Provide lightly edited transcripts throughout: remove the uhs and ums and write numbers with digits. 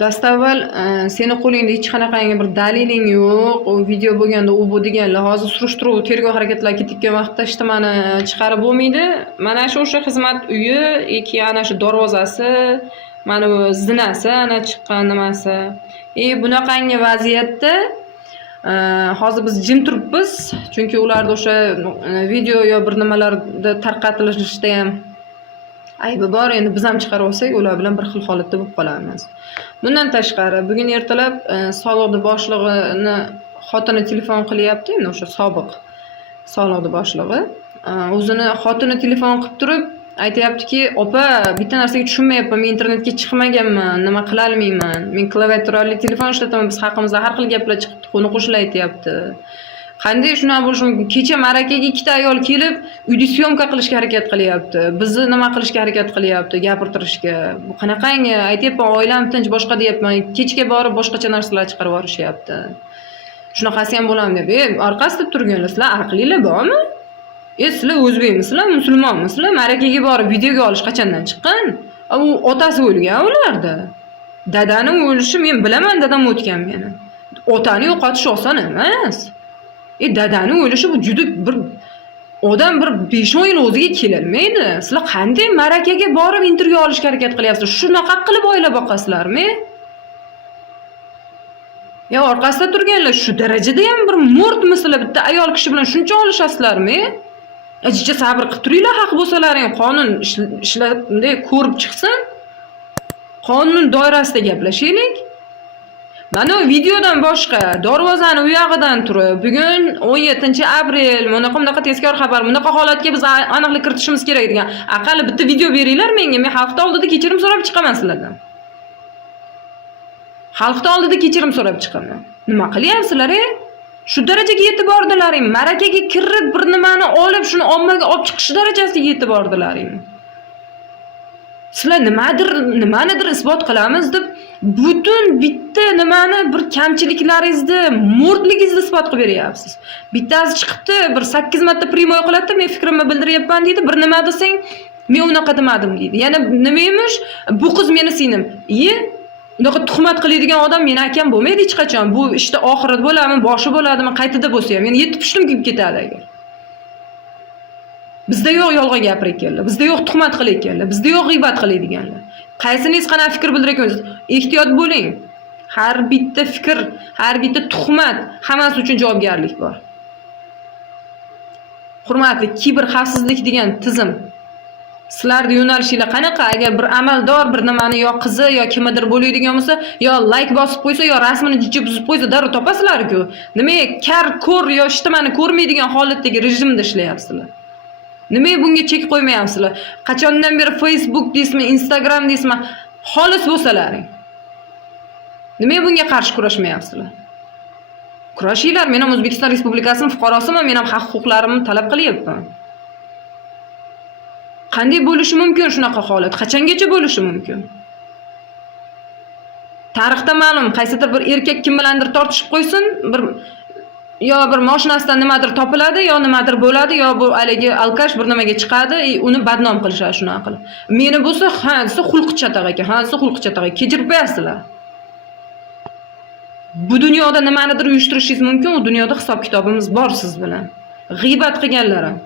Dastavval seni qo'lingda hech qanaqangi bir daliling yo'q, u video bo'lganda u bu deganlar. Hozir surishtiruv, tergov harakatlari ketayotgan vaqtda ishtimani chiqarib bo'lmaydi. Mana shu o'sha xizmat uyi, keyin ana shu darvozasi, mana bu zinasi ana chiqqan nimasi. Bunaqangi vaziyatda hozir biz jim turibmiz, chunki ularda o'sha video yo bir nimalarda tarqatilishda ham aybi bor. Endi biz ham chiqarib olsak, ular bilan bir xil holatda bo'lib qolamiz. Bundan tashqari, bugun ertalab soliqni boshlig'ini xotini telefon qilyapti, endi o'sha sobiq soliqni boshlig'i. O'zini xotini telefon qilib turib, aytayaptiki, "Opa, bitta narsaga tushunmayapman. Men internetga chiqmaganman, nima qila olmayman. Men klaviaturali telefon ishlataman. Biz haqimizda har xil gaplar chiqibdi, qo'ni-qo'shnilar aytayapti." Qanday shunaqa bo'lishi mumkin? Kecha marakaga ikkita ayol kelib, uyda syomka qilishga harakat qilyapti. Bizni nima qilishga harakat qilyapti, gapirtirishga. Bu qanaqangi? Aytayapman, oilam tinch, boshqa deyapman. Kechga borib boshqacha narsalar chiqarib yuborishyapti. Shunaqasi ham bo'ladimi deb. Orqasida turganlar, sizlar aqlinglar bormi? Sizlar o'zbekmisizlar, musulmonmisizlar? Marakaga borib videoga olish qachondan chiqqan? U otasi o'lgan ularda. Dadani o'lishi men bilaman, dadam o'tgan meni. Otani yo'qotish oson emas. Dadani o'lishi bu juda bir odam bir 5-10 yil o'ziga kelolmaydi. Sizlar qanday marakaga borib intervyu olishga harakat qilyapsizlar? Shunaqa qilib oila boqasizlarmi? Orqasida turganlar shu darajada ham bir mo'rtmisizlar? Bitta ayol kishi bilan shuncha olishasizlarmi? Ajcha sabr qilib turinglar, haq bo'lsalaring, qonun ishlab bunday ko'rib chiqsin. Qonun doirasida gaplashaylik. Mana videodan boshqa darvozani u yog'idan turib, bugun 17-aprel, bunaqa tezkor xabar, bunaqa holatga biz aniqlik kiritishimiz kerak degan. Aqalli bitta video beringlar menga, men xalqda oldida kechirim so'rab chiqaman sizlardan. Xalqda oldida kechirim so'rab chiqaman. Nima qilyapsizlar? Shu darajaga yetib bordilaring. Marakaga kirib bir nimani olib, shuni ommaga olib chiqish darajasiga yetib bordilaring. Sizlar nimanidir isbot qilamiz deb butun bitta nimani bir kamchiliklaringizni, mo'rtligingizni isbot qilib beryapsiz. Bittasi chiqibdi, bir 8 marta primoy qiladi, men fikrimni bildiryapman deydi, bir nima desang, men unaqa demadim deydi. Yana nima emish? Bu qiz meni singlim. Unaqa tuhmat qiladigan odam meni akam bo'lmaydi hech qachon. Bu ishda oxirat bo'ladimi, boshi bo'ladimi, qaytida bo'lsa ham, meni 7 pushtim kuyib ketadi agar. Bizda yo'q yolg'on gapirayotganlar, bizda yo'q tuhmat qilayotganlar, bizda yo'q g'iybat qiladiganlar. Qaysiningiz qanaqa fikr bildirayotgansiz? Ehtiyot bo'ling. Har bitta fikr, har bitta tuhmat hammasi uchun javobgarlik bor. Hurmatli, kiber xavfsizlik degan tizim sizlarning yo'nalishinglar qanaqa? Agar bir amaldor bir nimani yo qizi yo kimdir bo'ladigan bo'lsa, yo like bosib qo'ysa, yo rasmini jichib buzib qo'ysa, darrov topasizlar-ku. Nimaga kar ko'r yo ishtimani ko'rmaydigan holatdagi rejimda ishlayapsizlar? Nimaga bunga chek qo'ymayapsizlar? Qachondan beri Facebook deysizmi, Instagram deysizmi, xolis bo'lsalaring. Nimaga bunga qarshi kurashmayapsizlar? Kurashinglar, men ham O'zbekiston Respublikasining fuqarosiman, men ham haq-huquqlarimni talab qilyapman. Qanday bo'lishi mumkin shunaqa holat? Qachongacha bo'lishi mumkin? Tarixda ma'lum, qaysidir bir erkak kim bilandir tortishib qo'ysin, yo bir mashinasidan nimadir topiladi, yo nimadir bo'ladi, yo bu haligi alkash bir nimaga chiqadi, uni badnom qilishadi shunaqa qilib. Meni bo'lsa, ha, desa xulqi chatoq ekan, ha, desa xulqi chatoq ekan. Kechirib qo'yasizlar. Bu dunyoda nimanidir uyushtirishingiz mumkin, u dunyoda hisob-kitobimiz bor siz bilan. G'iybat qilganlarim.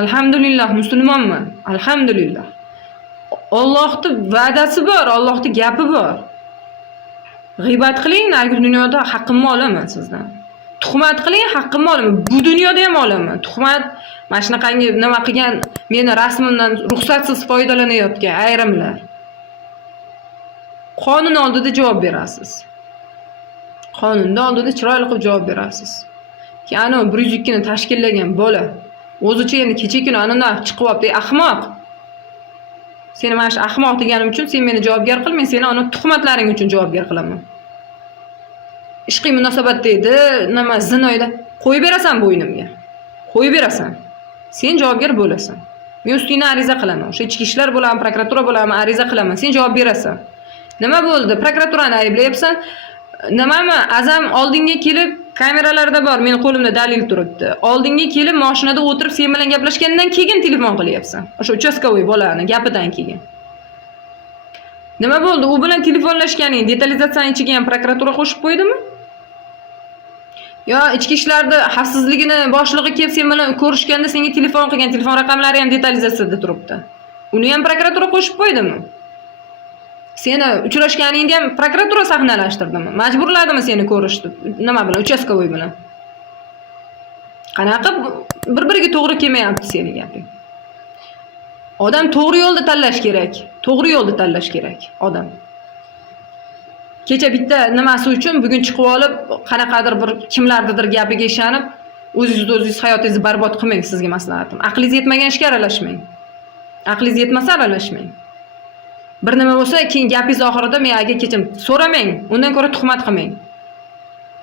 Alhamdulillah musulmonman. Alhamdulillah. Allohning va'dasi bor, Allohning gapi bor. G'iybat qiling, narigi dunyoda haqqimni olaman sizdan. Tuhmat qiling, haqqimni olaman. Bu dunyoda ham olaman. Tuhmat, mana shunaqangi nima qilgan, meni rasmimdan ruxsatsiz foydalanayotgan ayrimlar. Qonun oldida javob berasiz. Qonunda oldida chiroyli qilib javob berasiz. Ya'ni 102 ni tashkillagan bola o'zicha endi kecha kuni anondan chiqib olibdi, ahmoq. Seni mana shu ahmoq deganim uchun sen meni javobgar qil, men seni ana tuhmatlaring uchun javobgar qilaman. Ishqiy munosabatda edi, nima zinoyda qo'yib berasan bo'ynimga. Qo'yib berasan. Sen javobgar bo'lasan. Men ustingdan ariza qilaman. O'sha ichki ishlar bo'laman, prokuratura bo'laman, ariza qilaman. Sen javob berasan. Nima bo'ldi? Prokuraturani ayblayapsan. Nimami? Azam oldinga kelib kameralarda bor, meni qo'limda dalil turibdi. Oldinga kelib mashinada o'tirib sen bilan gaplashgandan keyin telefon qilyapsan. O'sha uchastkovoy bolani gapidan keyin. Nima bo'ldi? U bilan telefonlashganing detalizatsiyaning ichiga ham prokuratura qo'shib qo'ydimi? Yo, ichki ishlarda xavfsizligini boshlig'i kelib sen bilan ko'rishganda senga telefon qilgan, telefon raqamlari ham detalizatsiyada turibdi. Uni ham prokuratura qo'shib qo'ydimi? Seni uchrashganingda ham prokuratura sahnalashtirdimi? Majburladimi seni ko'rishni? Nima bilan? Uchastkovoy bilan. Qanaqa bir-biriga to'g'ri kelmayapti seni gaping. Odam to'g'ri yo'lda tanlash kerak. To'g'ri yo'lda tanlash kerak odam. Kecha bitta nimasi uchun bugun chiqib olib, qanaqadir bir kimlardadir gapiga ishonib, o'zingiz hayotingizni barbod qilmang, sizga maslahatim. Aqlingiz yetmagan ishga aralashmang. Aqlingiz yetmasa aralashmang. Bir nima bo'lsa, keyin gapingiz oxirida men aka kechim so'ramang, undan ko'ra tuhmat qilmang.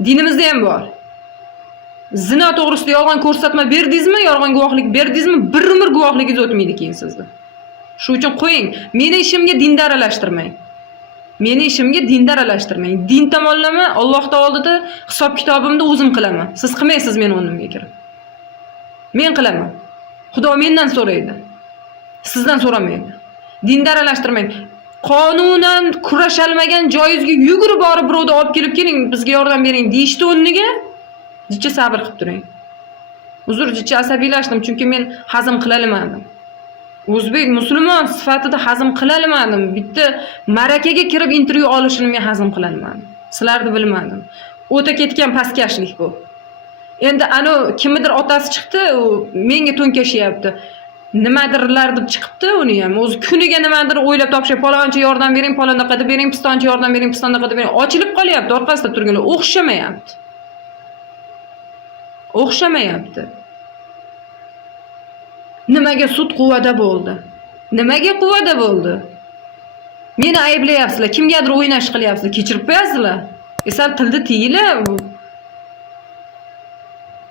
Dinimizda ham bor. Zina to'g'risida yolg'on ko'rsatma berdingizmi, yolg'on guvohlik berdingizmi, bir umr guvohligingiz o'tmaydi keyin sizda. Shu uchun qo'ying, meni ishimga dinda aralashtirmang. Meni ishimga dinda aralashtirmang. Din tomonlama Alloh taolida hisob kitobimni o'zim qilaman. Siz qilmaysiz meni o'rnimga kirib. Men qilaman. Xudo mendan so'raydi. Sizdan so'ramaydi. Dinda aralashtirmang. Qonunan kurashalmagan joyizga yugurib borib birovni olib kelib keling, bizga yordam bering deyishdi o'rniga. Jicha sabr qilib turing. Uzr, jicha asabiylashdim, chunki men hazm qila olmadim. O'zbek musulmon sifatida hazm qila olmadim. Bitta marakaga kirib intervyu olishini men hazm qila olmadim. Sizlarni bilmadim. O'ta ketgan pastkashlik bu. Endi ana kimdir otasi chiqdi, menga to'nkashyapti. Nimadirlar deb chiqibdi uni ham. O'zi kuniga nimadir o'ylab topishib, paloncha yordam bering, palonqa qilib bering, pistoncha yordam bering, pistonqa qilib bering. Ochilib qolyapti, orqasida turganlar o'xshamayapti. O'xshamayapti. Nimaga sud quvvada bo'ldi? Nimaga quvvada bo'ldi? Meni ayblayapsizlar, kimgadir o'ynash qilyapsizlar, kechirib qo'yasizlar. Sal tilni tiyinglar.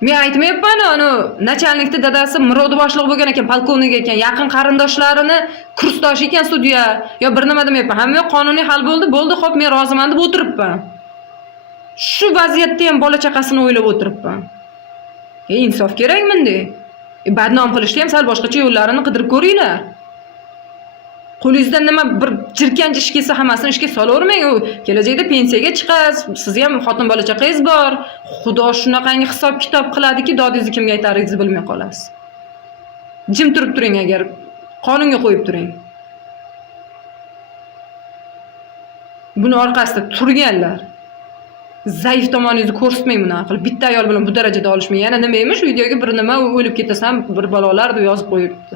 Men aytmayapman, ana nachalnikning dadasi Mirodi boshliq bo'lgan ekan, polkovnik ekan, yaqin qarindoshlarini kursdosh ekan sudya. Yo bir nima demayapman. Hamma qonuniy hal bo'ldi, xo'p, men roziman deb o'tiribman. Shu vaziyatda ham bola chaqasini o'ylab o'tiribman. Insof kerak bunday. Badnom qilishni ham sal boshqacha yo'llarini qidirib ko'ringlar. Qo'lingizdan nima bir jirkanch ish kelsa, hammasini ishga solavermang. U kelajakda pensiyaga chiqasiz, siz ham xotin bola chaqangiz bor. Xudo shunaqangi hisob kitob qiladiki, dodingizni kimga aytaringizni bilmay qolasiz. Jim turib turing, agar qonunga qo'yib turing. Buni orqasida turganlar zaif tomoningizni ko'rsatmang buni qilib. Bitta ayol bilan bu darajada olishmang. Yana nima emish, videoga bir nima o'lib ketasan, bir balolar deb yozib qo'yibdi.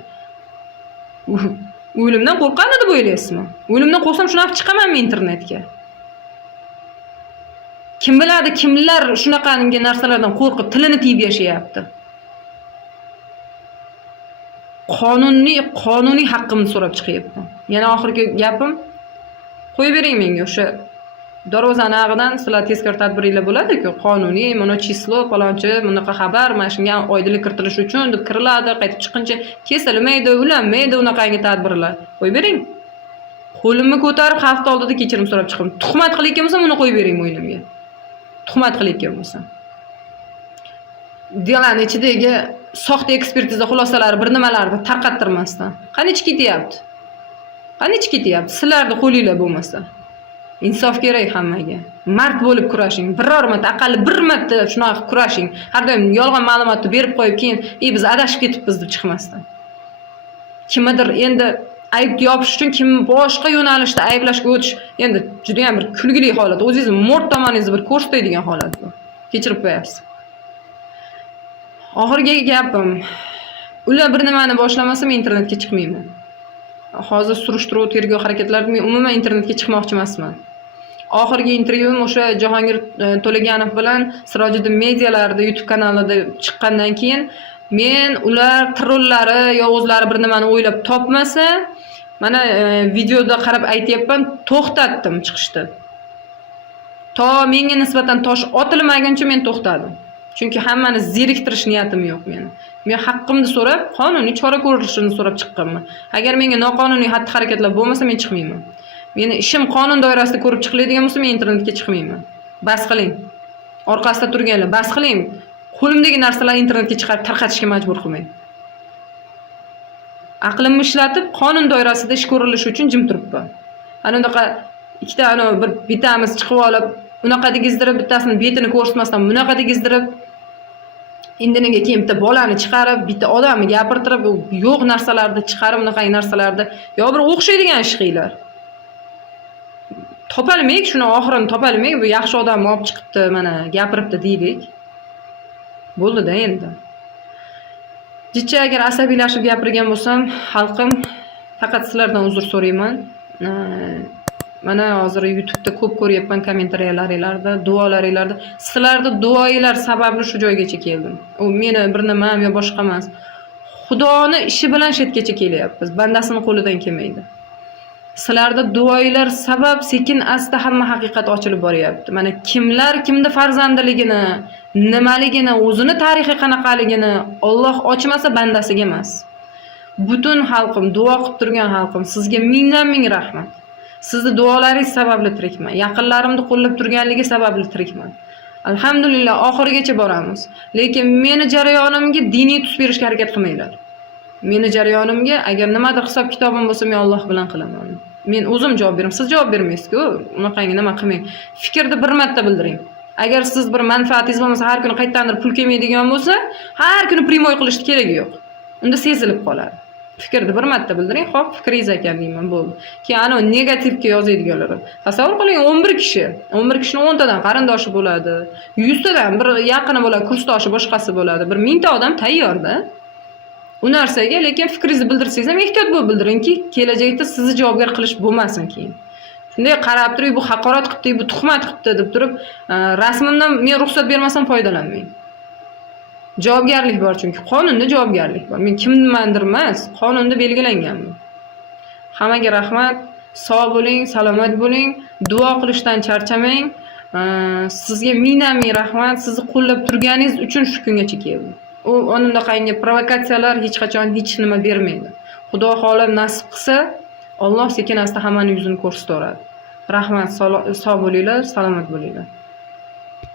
O'limdan qo'rqadi deb o'ylaysizmi? O'limdan qo'rqsam shunaqa chiqamanmi internetga? Kim biladi, kimlar shunaqangi narsalardan qo'rqib tilini tiyib yashayapti. Qonuniy haqqimni so'rab chiqyapman. Yana oxirgi gapim, qo'yib bering menga o'sha darvozani ag'idan sizlar tezkor tadbiringlar bo'ladi-ku, qonuniy, mana chislo, palonchi, bunaqa xabar, mana shunga oydinlik kiritilishi uchun deb kiriladi, qaytib chiqincha kesilmaydi, ulanmaydi, unaqangi tadbirlar. Qo'yib bering. Qo'limni ko'tarib hafta oldida kechirim so'rab chiqim. Tuhmat qilayotgan bo'lsam, uni qo'yib bering o'yinimga. Tuhmat qilayotgan bo'lsam. Dilarning ichidagi soxta ekspertiza xulosalari bir nimalarni tarqattirmasdan. Qani ichib ketyapti? Qani ichib ketyapti? Sizlarning qo'linglar bo'lmasa. Insof kerak hammaga. Mard bo'lib kurashing. Biror marta, aqalli bir marta shunaqa kurashing. Har doim yolg'on ma'lumotni berib qo'yib keyin, biz adashib ketibmiz deb chiqmasdan. Kimdir endi ayb yopish uchun kim boshqa yo'nalishda ayblashga o'tish, endi juda ham bir kulgili holat. O'zingizni mo'rt tomoningizni bir ko'rsatadigan holat bu. Kechirib qo'yasiz. Oxirgi gapim. Ular bir nimani boshlamasa men internetga chiqmayman. Hozir surishtiruv, tergov harakatlarida men umuman internetga chiqmoqchi emasman. Oxirgi intervyum o'sha Jahongir To'laganov bilan Sirojiddin medialarida YouTube kanalida chiqqandan keyin men ular trollari yo o'zlari bir nimani o'ylab topmasa, mana videoda qarab aytayapman, to'xtatdim chiqishdi. To menga nisbatan tosh otilmaguncha men to'xtadim. Chunki hammani zeriktirish niyatim yo'q meni. Men haqqimni so'rab, qonuniy chora ko'rishini so'rab chiqqanman. Agar menga noqonuniy xatti-harakatlar bo'lmasa, men chiqmayman. Meni ishim qonun doirasida ko'rib chiqiladigan bo'lsa, men internetga chiqmayman. Bas qiling. Orqasida turganlar, bas qiling. Qo'limdagi narsalarni internetga chiqarib tarqatishga majbur qilmang. Aqlimni ishlatib, qonun doirasida ish ko'rilishi uchun jim turibman. ana unaqa ikkita ana bir bitamiz chiqib olib, unaqa degizdirib, bittasini betini ko'rsatmasdan bunaqa degizdirib, indiniga keyin bitta bolani chiqarib, bitta odamni gapirtirib, yo'q narsalarni chiqarib, unaqangi narsalarni yo bir o'xshaydigan ish qilinglar. Topalmaylik, shuni oxirini topalmaylik, bu yaxshi odamni olib chiqibdi, mana gapiribdi deylik. Bo'ldi-da endi. Jicha agar asabiylashib gapirgan bo'lsam, xalqim, faqat sizlardan uzr so'rayman. Mana hozir YouTube'da ko'p ko'ryapman kommentariyalaringlarda, duolaringlarda. Sizlarning duoinglar sababli shu joygacha keldim. U meni bir nimam yo boshqa emas. Xudoni ishi bilan shu yergacha kelyapmiz. Bandasini qo'lidan kelmaydi. Sizlarning duoinglar sabab sekin asta hamma haqiqat ochilib boryapti. Mana kimlar kimni farzandiligini, nimaligini, o'zini tarixi qanaqaligini Alloh ochmasa bandasiga emas. Butun xalqim, duo qilib turgan xalqim, sizga mingdan ming rahmat. Sizni duolaringiz sababli tirikman. Yaqinlarimni qo'llab turganligi sababli tirikman. Alhamdulillah oxirigacha boramiz. Lekin meni jarayonimga diniy tus berishga harakat qilmanglar. Meni jarayonimga agar nimadir hisob kitobim bo'lsa, men Alloh bilan qilaman. Men o'zim javob beraman. Siz javob bermaysiz-ku. Unaqangi nima qilmang. Fikrni bir marta bildiring. Agar siz bir manfaatingiz bo'lmasa, har kuni qaytdandir pul kelmaydigan bo'lsa, har kuni primoy qilishni keragi yo'q. Unda sezilib qoladi. Fikrni bir marta bildiring, xo'p, fikringiz ekan deyman, bo'ldi. Keyin ana negativga yozadiganlar. Tasavvur qiling, 11 kishi. 11 kishining 10 tadan qarindoshi bo'ladi. 100 tadan bir yaqini bo'ladi, kursdoshi boshqasi bo'ladi. Bir 1000 ta odam tayyorda. U narsaga lekin fikringizni bildirsangiz ham ehtiyot bo'lib bildiringki, kelajakda sizni javobgar qilish bo'lmasin keyin. Shunday qarab turib, bu haqorat qilibdi, bu tuhmat qilibdi deb turib, rasmimdan men ruxsat bermasam foydalanmang. Javobgarlik bor chunki qonunda javobgarlik bor. Men kimnimandir emas, qonunda belgilangan bu. Hammaga rahmat, sog' bo'ling, salomat bo'ling, duo qilishdan charchamang. Sizga mingdan ming rahmat, sizni qo'llab turganingiz uchun shu kungacha keldim. U unaqangi provokatsiyalar hech qachon hech nima bermaydi. Xudo xohlab nasib qilsa, Alloh sekin asta hammaning yuzini ko'rsataveradi. Rahmat, sog' bo'linglar, salomat bo'linglar.